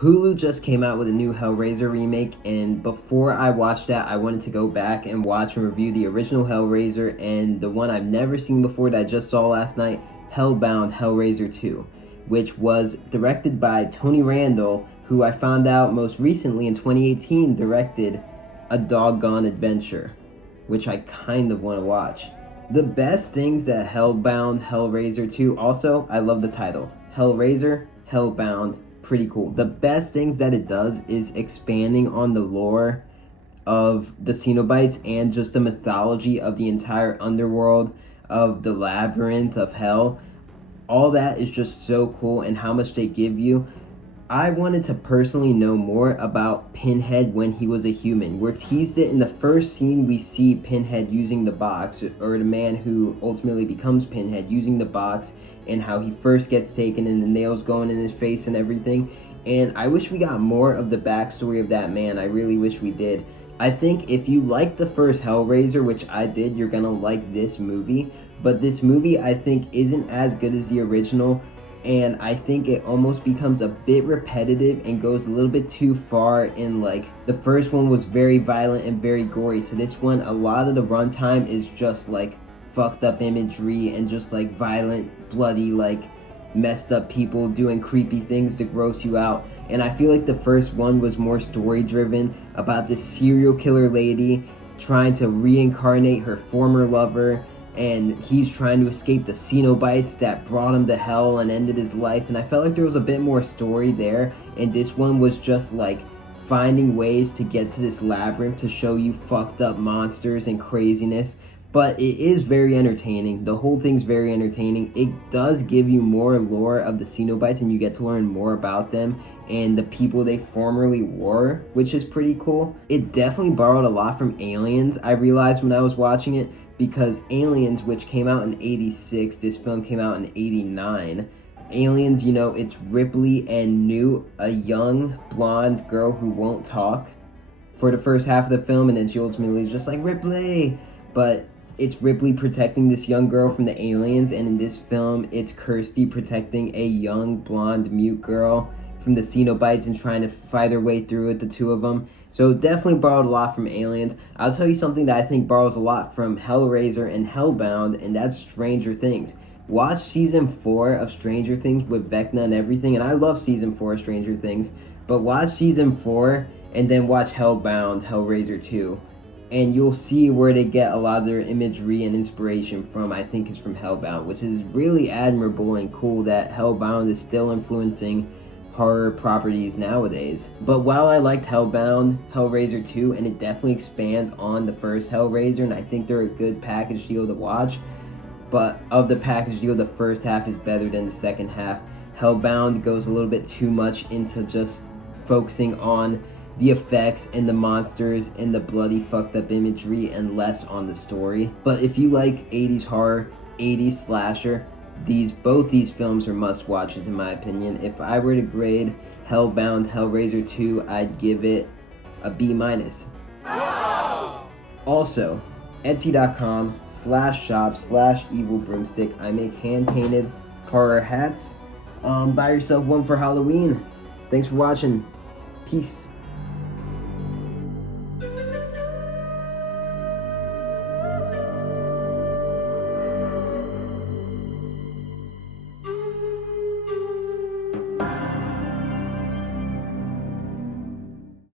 Hulu just came out with a new Hellraiser remake, and before I watched that, I wanted to go back and watch and review the original Hellraiser and the one I've never seen before that I just saw last night, Hellbound Hellraiser 2, which was directed by Tony Randall, who I found out most recently in 2018 directed A Doggone Adventure, which I kind of want to watch. The best things that Hellbound Hellraiser 2, also, I love the title, Hellraiser, Hellbound, pretty cool. The best things that it does is expanding on the lore of the Cenobites and just the mythology of the entire underworld of the labyrinth of hell. All that is just so cool, and how much they give you. I wanted to personally know more about Pinhead when he was a human. We're teased it in the first scene. We see Pinhead using the box, or the man who ultimately becomes Pinhead using the box, and how he first gets taken and the nails going in his face and everything. And I wish we got more of the backstory of that man. I really wish we did. I think if you like the first Hellraiser, which I did, you're gonna like this movie. But this movie, I think, isn't as good as the original, and I think it almost becomes a bit repetitive and goes a little bit too far in, like, the first one was very violent and very gory, so this one, a lot of the runtime is just like fucked up imagery and just like violent, bloody, like messed up people doing creepy things to gross you out. And I feel like the first one was more story driven, about this serial killer lady trying to reincarnate her former lover, and he's trying to escape the Cenobites that brought him to hell and ended his life. And I felt like there was a bit more story there, and this one was just like finding ways to get to this labyrinth to show you fucked up monsters and craziness. But it is very entertaining. The whole thing's very entertaining. It does give you more lore of the Cenobites, and you get to learn more about them and the people they formerly were, which is pretty cool. It definitely borrowed a lot from Aliens, I realized when I was watching it, because Aliens, which came out in 86, this film came out in 89. Aliens, you know, it's Ripley and Newt, a young blonde girl who won't talk for the first half of the film, and then she ultimately is just like, Ripley! But it's Ripley protecting this young girl from the aliens, and in this film, it's Kirsty protecting a young blonde mute girl from the Cenobites and trying to fight their way through it, the two of them. So definitely borrowed a lot from Aliens. I'll tell you something that I think borrows a lot from Hellraiser and Hellbound, and that's Stranger Things. Watch season 4 of Stranger Things with Vecna and everything, and I love season 4 of Stranger Things, but watch season 4 and then watch Hellbound Hellraiser 2. And you'll see where they get a lot of their imagery and inspiration from. I think it's from Hellbound, which is really admirable and cool that Hellbound is still influencing horror properties nowadays. But while I liked Hellbound Hellraiser 2, and it definitely expands on the first Hellraiser, and I think they're a good package deal to watch, but of the package deal, the first half is better than the second half. Hellbound goes a little bit too much into just focusing on the effects and the monsters and the bloody fucked up imagery and less on the story. But if you like 80s horror, 80s slasher, both these films are must watches in my opinion. If I were to grade Hellbound Hellraiser 2, I'd give it a B-. Also, Etsy.com/shop/evilbroomstick. I make hand-painted horror hats. Buy yourself one for Halloween. Thanks for watching. Peace.